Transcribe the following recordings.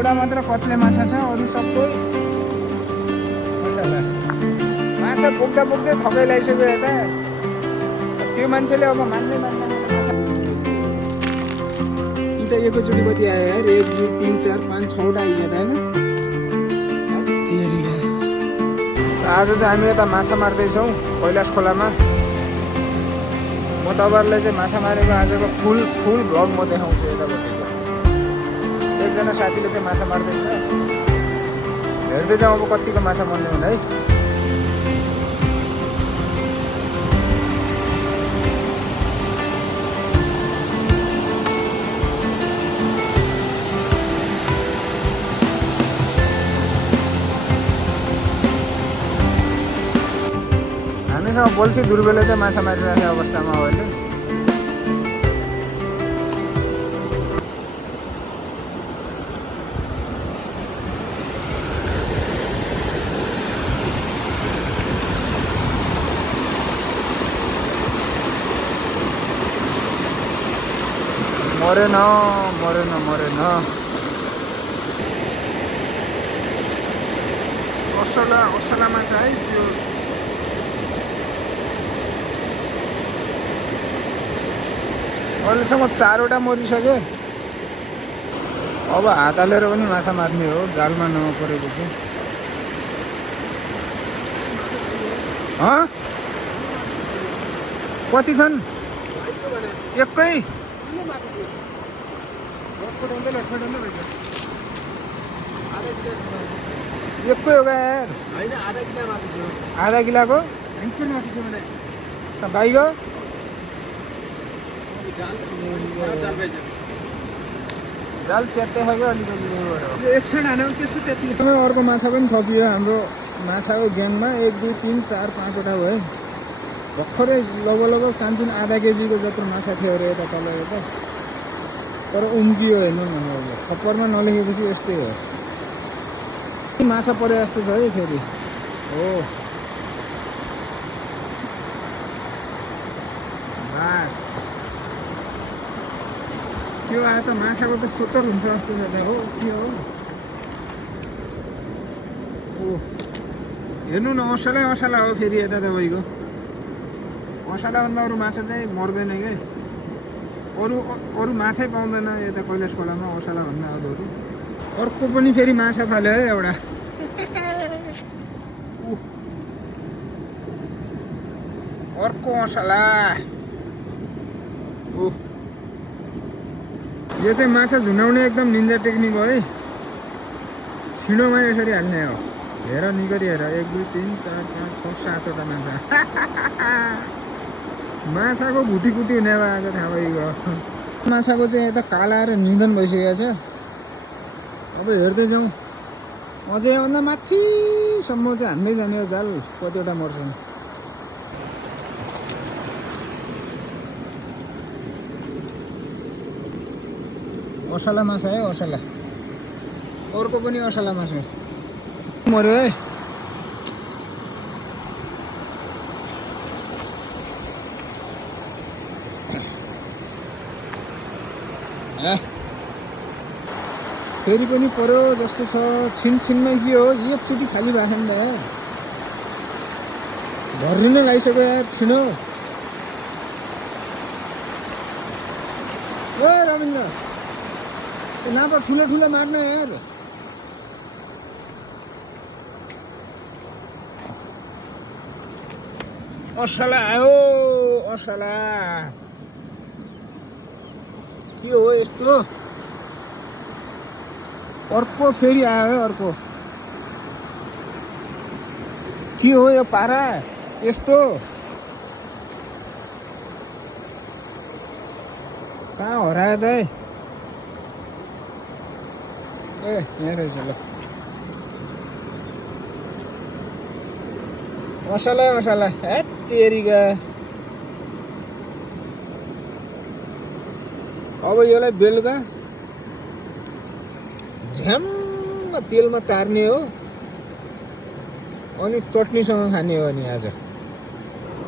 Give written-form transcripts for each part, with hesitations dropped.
एउटा मात्र कत्ले माछा छ, अरू सबै मसला। माछा बोक्दा बोक्दै थकै लगाइसक्यो यता। त्यो मान्छेले अब मान्दै मान्दैन। कि त एकैचोटि कति आयो यार, 1 2 3 4 5 6वटा आइयो त होइन। आज चाहिँ हामी यता माछा मार्दैछौँ कैलाश खोलामा। म तपाईँहरूलाई चाहिँ माछा मारेको आजको फुल भ्लग म देखाउँछु यतापट्टिको। एकजना साथीले चाहिँ माछा मार्दैछ, हेर्दै जाउँ अब कतिको माछा मर्ने हुन् है। हामीसँग बोल्छी दुर्बेले चाहिँ माछा मारिरहेको अवस्थामा हो अहिले। मरेन असला माछा है त्यो। अहिलेसम्म 4वटा मरिसक्यो। अब हात हालेर पनि माछा मार्ने हो, जालमा नपरेको चाहिँ। कति छन्? एकै हो यार। आधा किलोको भाइको जाल च्यात्तै सक्यो अलिकति। अर्को माछा पनि थपियो हाम्रो माछाको ग्याङमा। 1 2 3 4 5वटा भयो है। भर्खरै लगभग चान्चुन आधा केजीको जत्रो माछा थियो अरे यता तल यता। तर उम्कियो हेर्नु न, खप्परमा नलेखेपछि यस्तै हो। माछा परे जस्तो छ है फेरि। हो बास त्यो आयो त माछाको त सोतर हुन्छ जस्तो छ त। हो के हो? ओ हेर्नु न, असला हो फेरि यता तपाईँको। असलाभन्दा अरू माछा चाहिँ मर्दैन क्या। अरू माछै पाउँदैन यता कैलाश खोलामा असलाभन्दा अरूहरू। अर्को पनि फेरि माछा फाल्यो है एउटा। अर्को असला। यो चाहिँ माछा झुनाउने एकदम निन्जा टेक्निक हो है। छिडोमा यसरी हाल्ने हो। हेर निकरी हेर, 1 2 3 4 5 6 7वटा माछा। माछाको घुटी हुने भयो आज थाहा भइगयो। माछाको चाहिँ यता कालाएर निधन भइसकेको छ। अब हेर्दै जाउँ, अझै भन्दा माथिसम्म चाहिँ हान्दै जाने हो जाल, कतिवटा मर्छन्। असला माछा है, असला। अर्को पनि असला माछा मर्यो है। फेरि पनि पर्यो जस्तो छ। छिनमै के हो, एकचोटि खाली भएको नि त यार। भर्रिन लगाइसक्यो यार छिनो। ए रविन्द्र, नापा ठुलो मार्न यार। असला आयो, असला। के हो यस्तो? अर्को फेरि आयो है अर्को। के हो यो पारा यस्तो? कहाँ हरायो त? ए यहाँ रहेछ ल। असला है तेरिका। अब यसलाई बेलुका झ्याम्म तेलमा तार्ने हो अनि चटनीसँग खाने हो नि आज।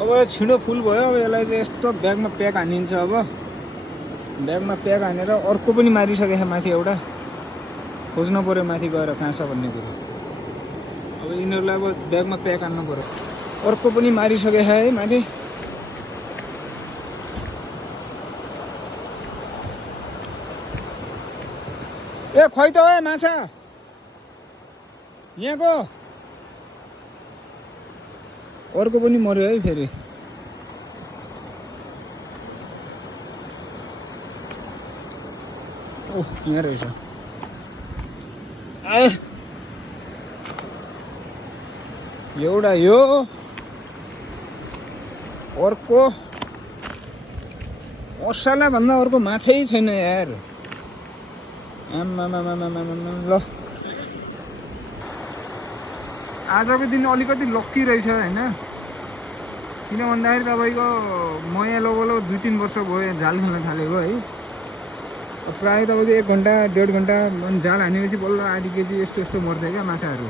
अब छिटो फुल भयो। अब यसलाई चाहिँ यस्तो ब्यागमा प्याक हानिन्छ। अब ब्यागमा प्याक हानेर अर्को पनि मारिसकेको छ माथि एउटा। खोज्नु पऱ्यो माथि गएर कहाँ छ भन्ने कुरो। अब यिनीहरूलाई अब ब्यागमा प्याक हान्नु पऱ्यो। अर्को पनि मारिसके है माथि। ए खोइ त है माछा यहाँको अर्को पनि मर्यो है फेरि। ओह यहाँ रहेछ। एउटा यो अर्को असला भन्दा अर्को माछै छैन यार। ल आजको दिन अलिकति लक्की रहेछ होइन, किन भन्दाखेरि तपाईँको म यहाँ लगभग 2-3 वर्ष भयो जाल खेल्न थालेको है। प्रायः तपाईँको 1 घन्टा 1.5 घन्टा जाल हानेपछि बल्ल आधी केजी यस्तो यस्तो मर्थ्यो क्या माछाहरू।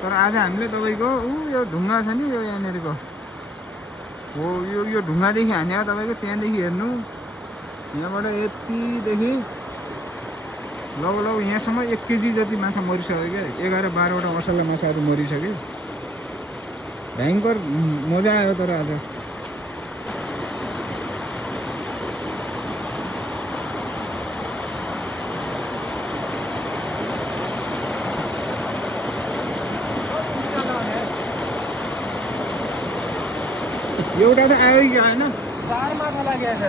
तर आज हामीले तपाईँको यो ढुङ्गा छ नि, यो यहाँनिरको हो, यो ढुङ्गादेखि हान्यो तपाईँको। त्यहाँदेखि हेर्नु यहाँबाट यतिदेखि लगभग यहाँसम्म 1 केजी जति माछा मरिसक्यो क्या। 11-12वटा असला माछाहरू मरिसक्यो। भयङ्कर मजा आयो तर आज। एउटा त आयो कि आएन? 4 माछा लागेको छ।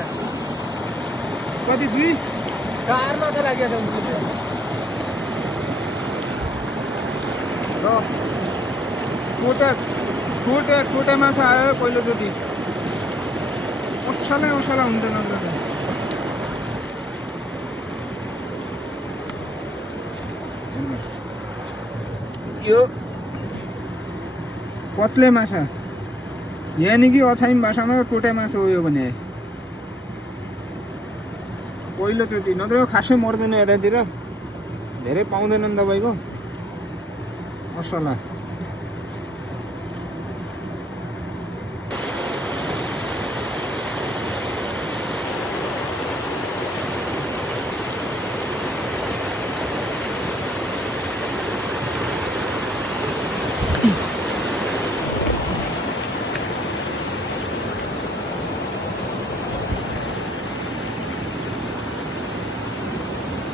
कति 2? 4 माछा लागेको छ। र टोटा माछा आयो पहिलोचोटि। असला हुँदैन यो पत्ले माछा, यानि कि अछाइम भाषामा टोटे माछा हो यो भने पहिलोचोटि। नत्र खासै मर्दैन यतातिर, धेरै पाउँदैनन् तपाईँको असला।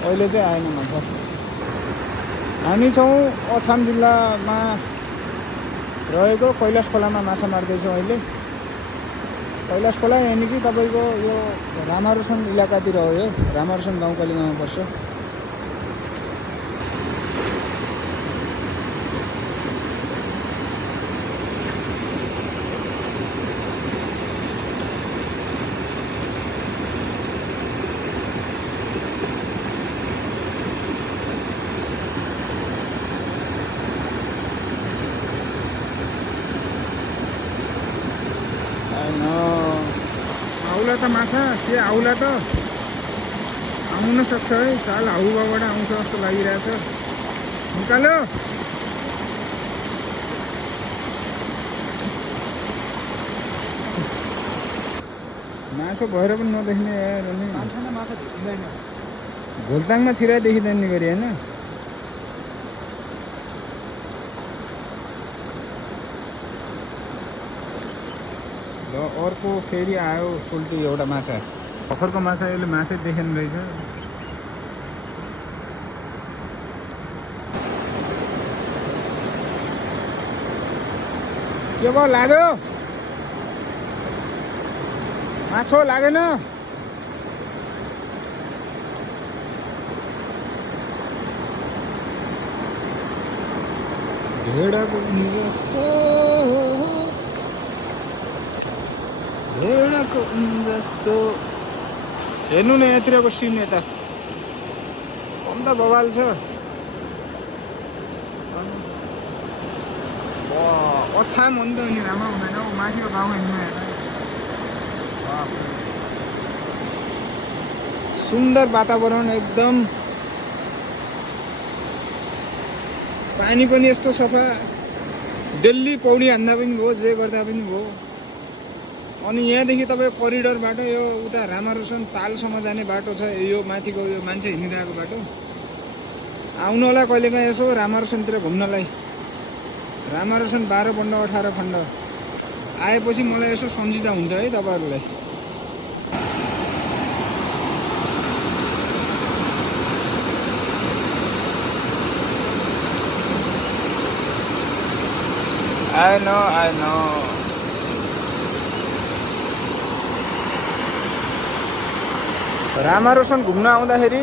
अहिले चाहिँ आएन माछा। हामी छौँ अछाम जिल्लामा रहेको कैलाश खोलामा माछा मार्दैछौँ अहिले। कैलाश खोला यानि कि तपाईँको यो रामारोसन इलाकातिर हो। यो रामारोसन गाउँपालिकामा पर्छ। आउला त माछा के आउला त आउन सक्छ है। चाल हाउबाट आउँछ जस्तो लागिरहेछ। निकाल्यो माछा भएर पनि नदेख्ने यार। माछा देखिँदैन, घोलताङमा छिराइ देखिँदैन नि गरी होइन। र अर्को फेरि आयो सोल्टी एउटा माछा। भर्खरको माछा यसले माछै देखेन रहेछ। के भयो लाग्यो? माछो लागेन? भेडाको जस्तो हेर्नु न यहाँतिरको सिन। यता कम त बवाल छ। अछाम हो नि त, अनि राम्रो हुँदैन हौ माथिको गाउँ हेर्नु। सुन्दर वातावरण एकदम, पानी पनि यस्तो सफा। डेली पौडी हान्दा पनि भयो, जे गर्दा पनि भयो। अनि यहाँदेखि तपाईँ करिडरबाट यो उता रामारोसन तालसम्म जाने बाटो छ। यो माथिको यो मान्छे हिँडिरहेको बाटो आउनु होला कहिलेकाहीँ यसो रामारोसनतिर घुम्नलाई। रामारोसन 12 खण्ड 18 खण्ड आएपछि मलाई यसो सम्झिँदा हुन्छ है तपाईँहरूलाई। I know। रामारोसन घुम्न आउँदाखेरि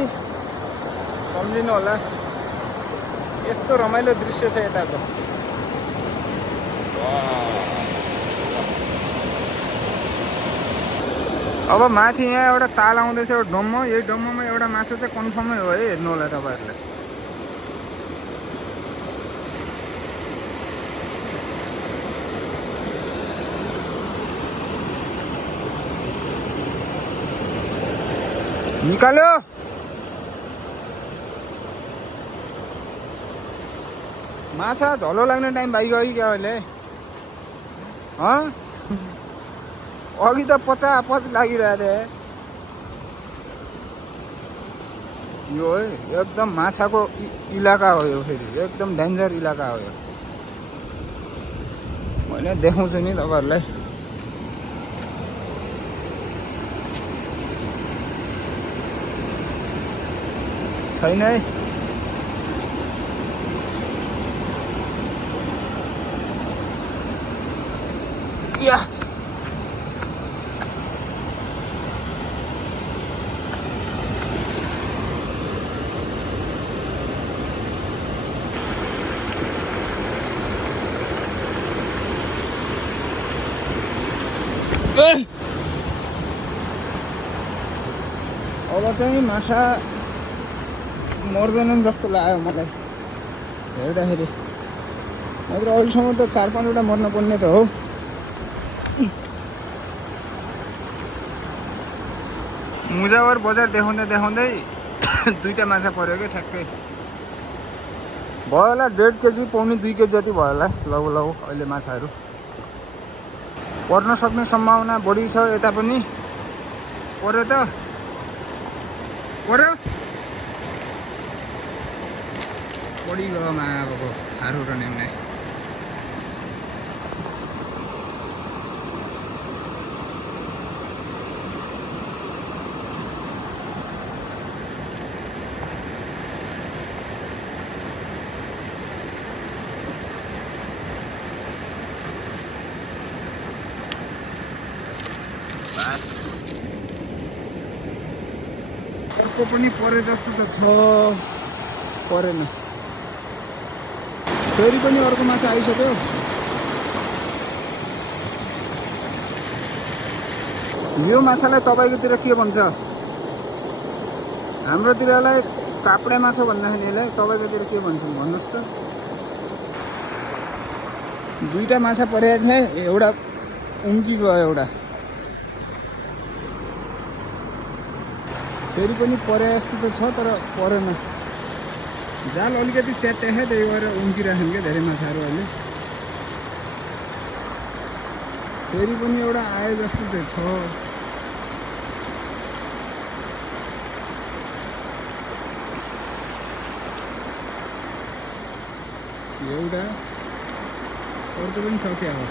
सम्झिनु होला, यस्तो रमाइलो दृश्य छ यताको। अब माथि यहाँ एउटा ताल आउँदैछ, एउटा डम्म। यही डम्ममा एउटा माछा चाहिँ कन्फर्मै हो है, हेर्नु होला तपाईँहरूले। निकाल्यो। माछा झलो लाग्ने टाइम भइगयो कि क्या अहिले? अघि त 50 लागिरहेको थियो। यो है एकदम माछाको इलाका हो, यो फेरि एकदम डेन्जर इलाका हो यो। मैले देखाउँछु नि तपाईँहरूलाई। छैन है। या अब चाहिँ माछा मर्दैनन् जस्तो लाग्यो मलाई हेर्दाखेरि। नत्र अहिलेसम्म त 4-5 वटा मर्न पर्ने त हो। मुजावर बजार देखाउँदै देखाउँदै 2टा माछा पर्यो क्या ठ्याक्कै। भयो होला 1.5 केजी पाउने 2 केजी जति भयो होला लगभग अहिले माछाहरू पर्न सक्ने सम्भावना बढी छ। यता पनि पर्यो त पर्यो, बढी गयो माछाको हारू र नेम्ने। अर्को पनि परे जस्तो त छ, परेन। फेरि पनि अर्को माछा आइसक्यो। यो माछालाई तपाईँकोतिर के भन्छ? हाम्रोतिरलाई काप्रे माछा भन्दाखेरि यसलाई, तपाईँकोतिर के भन्छ भन्नुहोस् त। 2टा माछा परेको थिए, एउटा उम्की गयो एउटा। फेरि पनि परे जस्तो त छ तर परेन। जाल अलिकति च्यात्या छ, त्यही भएर उम्किरहेछन् क्या धेरै माछाहरू अहिले। फेरि पनि एउटा आयो जस्तो चाहिँ छ। एउटा अर्को पनि छ क्या हो।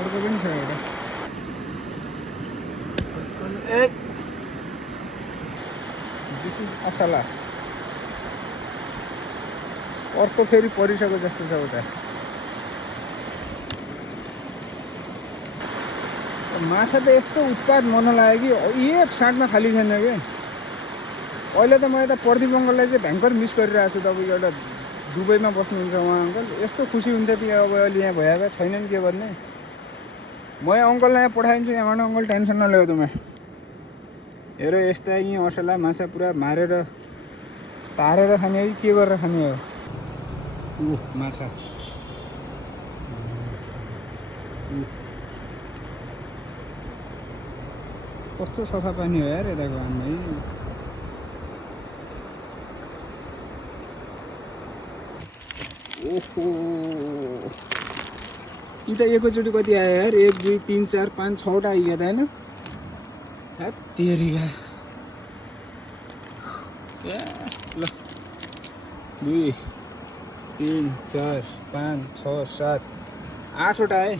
अर्को पनि छ एउटा। दिस इज असला। अर्को फेरि परिसक्यो जस्तो छ उता। माछा त यस्तो उत्पाद मन लाग्यो कि एक साँडमा खाली छैन कि। अहिले त म यता प्रदीप अङ्कललाई चाहिँ भयङ्कर मिस गरिरहेको छु। तपाईँको एउटा दुबईमा बस्नुहुन्छ उहाँ अङ्कल, यस्तो खुसी हुन्थ्यो कि अब अहिले यहाँ भएका छैनन् के गर्ने। म यहाँ अङ्कललाई यहाँ पठाइदिन्छु, यहाँबाट अङ्कल टेन्सन नलियो तुम। हेर यस्ता यहीँ असला माछा पुरा मारेर तारेर खाने कि के गरेर खाने हो। माछा कस्तो सफा पानी हो यार यताको। हामी ओहो यी त एकैचोटि कति आयो यार 1 2 3 4 5 6 वटा आइयो त हैन तेरिया ल 2 3 4 5 6 7 8 वटा है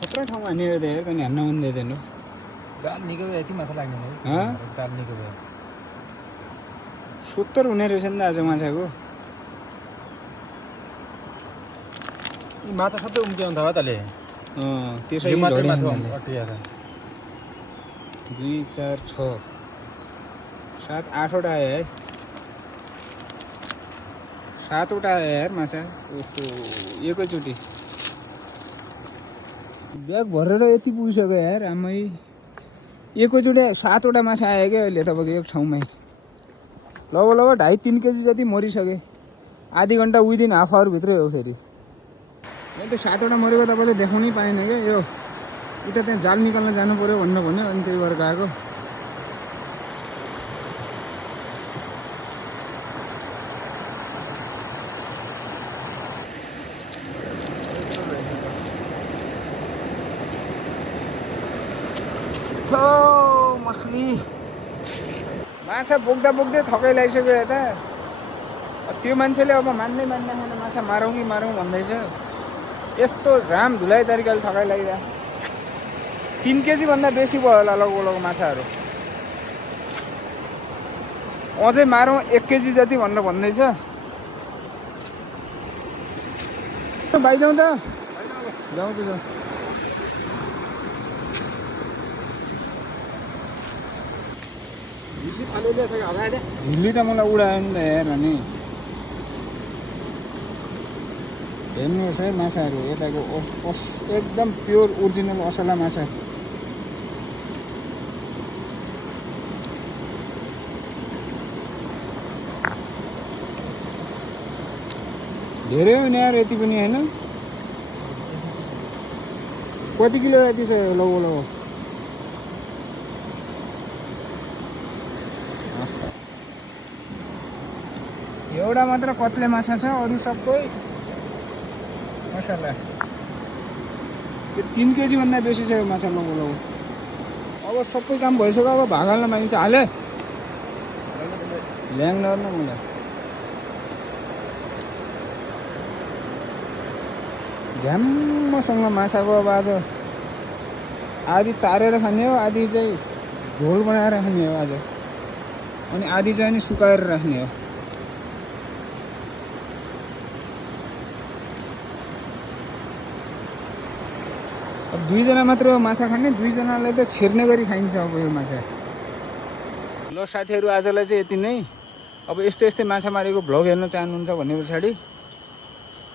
कत्रो ठाउँमा हान्यो त यार कनि हान्न मन दिँदैन जाल निको भयो यति माथा लाग्ने हँ? जाल निको भयो 70 हुने रहेछ नि त आज माछाको यी माछा सबै उम्क्याउनु था तले त्यसै यो मात्रै झड्यो माथि नि त। अटिएर 2 4 6 7 8 वटा आयो है 7 वटा आयो यार माछा ओहो एकैचोटि ब्याग भरेर यति पुगिसक्यो यार आमै एकैचोटि 7 वटा माछा आयो क्या अहिले तपाईँको एक ठाउँमै लगभग 2.5-3 केजी जति मरिसके आधी घन्टा विदिन हाफ आवर भित्रै हो फेरि मैले त 7 वटा मरेको तपाईँले देखाउनै पाएन क्या यो उता त्यहाँ जाल निकाल्न जानु पर्यो भन्नु भन्यो अनि त्यही भएर गएको मछली माछा बोक्दा बोक्दै थकै लगाइसक्यो यता त्यो मान्छेले अब मान्दै मान्दैन माछा मारौँ कि मारौँ भन्दैछ यस्तो घाम धुलाइ तरिकाले थकाइ लागिरहेको 3 केजी भन्दा बेसी भयो होला लगभग माछाहरू अझै मारौँ 1 केजी जति भनेर भन्दैछ भाइ जाउँ त जाउँ त जाउँ झिल्ली त मलाई उडायो नि त हेर नि हेर्नुहोस् है माछाहरू यताको एकदम प्योर ओरिजिनल असला माछा धेरै हो नि यार यति पनि होइन कति किलो यति छ लगभग एउटा मात्र कत्ले माछा छ अरू सबै मसला त्यो 3 केजी भन्दा बेसी छ यो माछा लगभग अब सबै काम भइसक्यो अब भागाल्न मानिस हाले ल्याङ नर्न मलाई झ्याम्मसँग माछाको अब आज आधी तारेर खाने हो आधी चाहिँ झोल बनाएर खाने हो आज अनि आधी चाहिँ नि सुकाएर राख्ने हो अब 2 जना मात्र हो माछा खाने 2 जनालाई त छिर्ने गरी खाइन्छ अब यो माछा ल साथीहरू आजलाई चाहिँ यति नै अब यस्तै यस्तै माछा मारेको भ्लग हेर्न चाहनुहुन्छ भने पछाडि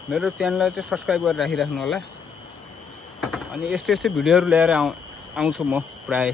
मेरो च्यानललाई चाहिँ सब्स्क्राइब गरेर राखिराख्नु होला अनि यस्तै यस्तै भिडियोहरू ल्याएर आउँछु म प्राय